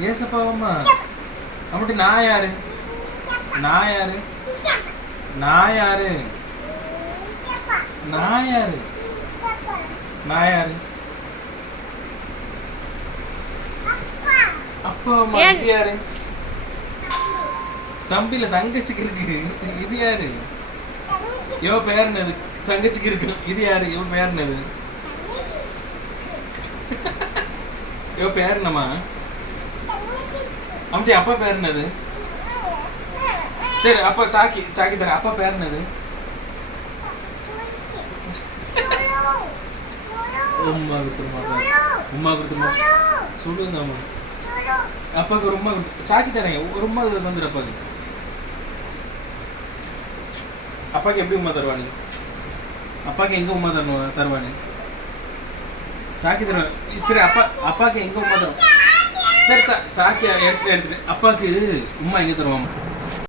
ஏசப்பாவம்மா. அப்படி நான் யாரு? நான் யாரு? நான் யாரு? நான் யாரு? நான் யாரு? அப்பா அம்மா? இது யாரு? தம்பில தங்கச்சிக்கு இருக்கு இது யாரு? இவ பேர் என்னது? தங்கச்சிக்கு இருக்கு இது யாரு? இவ பேர் என்னது? இவ பேர் என்னம்மா? அம்டி அப்பா பேர் என்னது? சரி அப்பா சாக்கி சாக்கி தரேன். அப்பா பேர் என்னது? உம்மா கொடுத்துருமா உம்மா கொடுத்துருமா சொல்லுங்க அம்மா அப்பாவுக்கு ஒரு உம்மா கொடுத்து சாக்கி தரேன். ஒரு உம்மா வந்துடு அப்பாவுக்கு அப்பாவுக்கு எப்படி உம்மா தருவானு? அப்பாவுக்கு எங்க உம்மா தருவா தருவானு? சாக்கி தருவேன் சரி அப்பா அப்பாவுக்கு எங்க உம்மா தருவான் சரி தா சாக்கி எடுத்துட்டு எடுத்துட்டு அப்பாவுக்கு உம்மா எங்கே தருவாமா